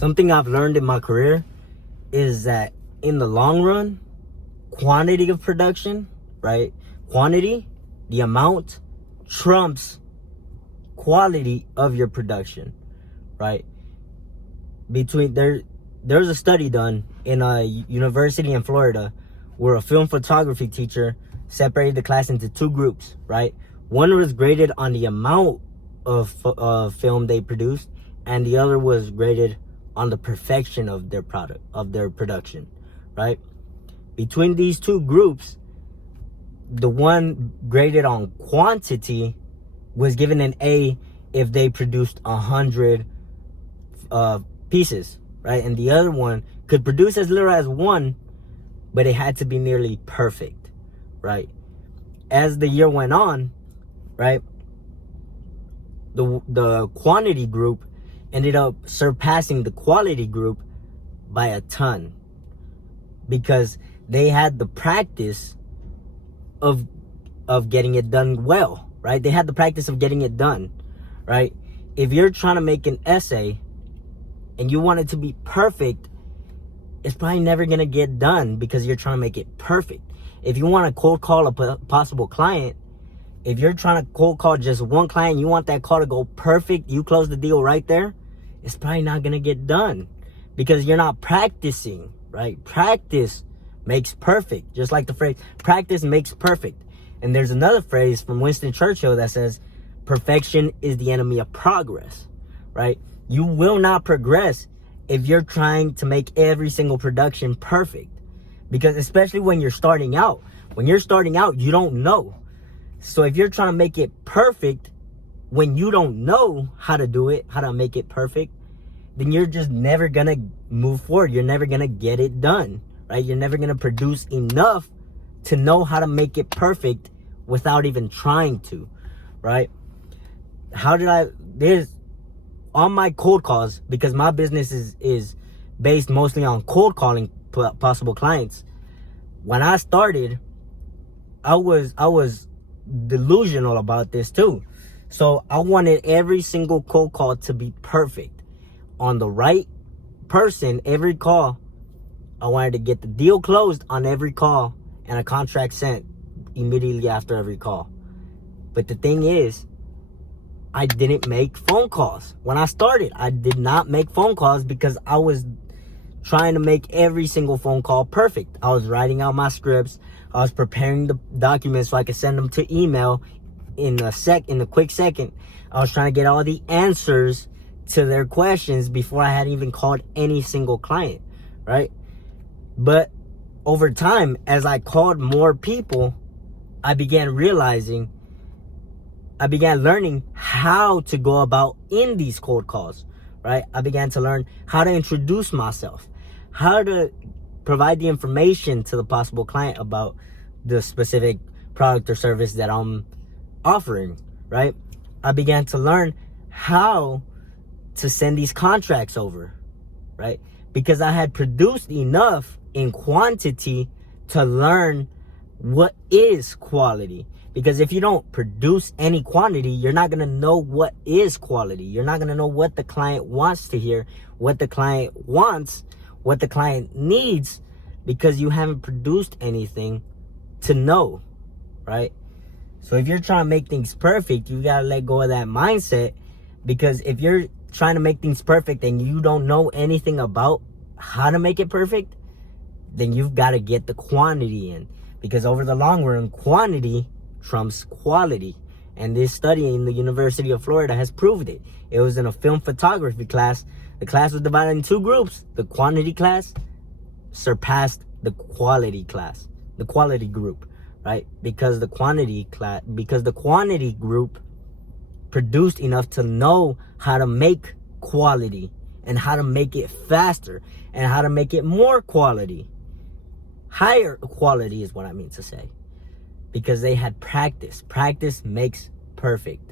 Something I've learned in my career is that in the long run, quantity of production, right? Quantity, the amount, trumps quality of your production, right? There's a study done in a university in Florida where a film photography teacher separated the class into two groups, right? One was graded on the amount of film they produced, and the other was graded on the perfection of their production, right? Between these two groups, the one graded on quantity was given an A if they produced 100 pieces, right? And the other one could produce as little as one, but it had to be nearly perfect, right? As the year went on, right, the quantity group ended up surpassing the quality group by a ton, because they had the practice of getting it done well, right? They had the practice of getting it done, right? If you're trying to make an essay and you want it to be perfect, it's probably never gonna get done because you're trying to make it perfect. If you want to cold call a possible client, if you're trying to cold call just one client, you want that call to go perfect, you close the deal right there, it's probably not gonna get done because you're not practicing, right? Practice makes perfect. Just like the phrase, practice makes perfect. And there's another phrase from Winston Churchill that says, perfection is the enemy of progress, right? You will not progress if you're trying to make every single production perfect. Because especially when you're starting out, you don't know. So if you're trying to make it perfect when you don't know how to do it, how to make it perfect, then you're just never gonna move forward. You're never gonna get it done, right? You're never gonna produce enough to know how to make it perfect without even trying to, right? There's on my cold calls, because my business is based mostly on cold calling possible clients. When I started, I was delusional about this too. So I wanted every single cold call to be perfect. On the right person, every call. I wanted to get the deal closed on every call and a contract sent immediately after every call. But the thing is, I didn't make phone calls. When I started, I did not make phone calls because I was trying to make every single phone call perfect. I was writing out my scripts. I was preparing the documents so I could send them to email in a quick second. I was trying to get all the answers to their questions before I had even called any single client, right? But over time, as I called more people, I began learning how to go about in these cold calls, right? I began to learn how to introduce myself, how to provide the information to the possible client about the specific product or service that I'm offering, right? I began to learn how to send these contracts over, right? Because I had produced enough in quantity to learn what is quality. Because if you don't produce any quantity, you're not going to know what is quality. You're not going to know what the client wants to hear, what the client wants, what the client needs, because you haven't produced anything to know, right? So if you're trying to make things perfect, you got to let go of that mindset, because if you're trying to make things perfect and you don't know anything about how to make it perfect, then you've got to get the quantity in, because over the long run, quantity trumps quality. And this study in the University of Florida has proved it. It was in a film photography class. The class was divided in two groups. The quantity class surpassed the quality class, the quality group, right? Because the quantity group produced enough to know how to make quality and how to make it faster and how to make it more quality. Higher quality is what I mean to say. Because they had practice. Practice makes perfect.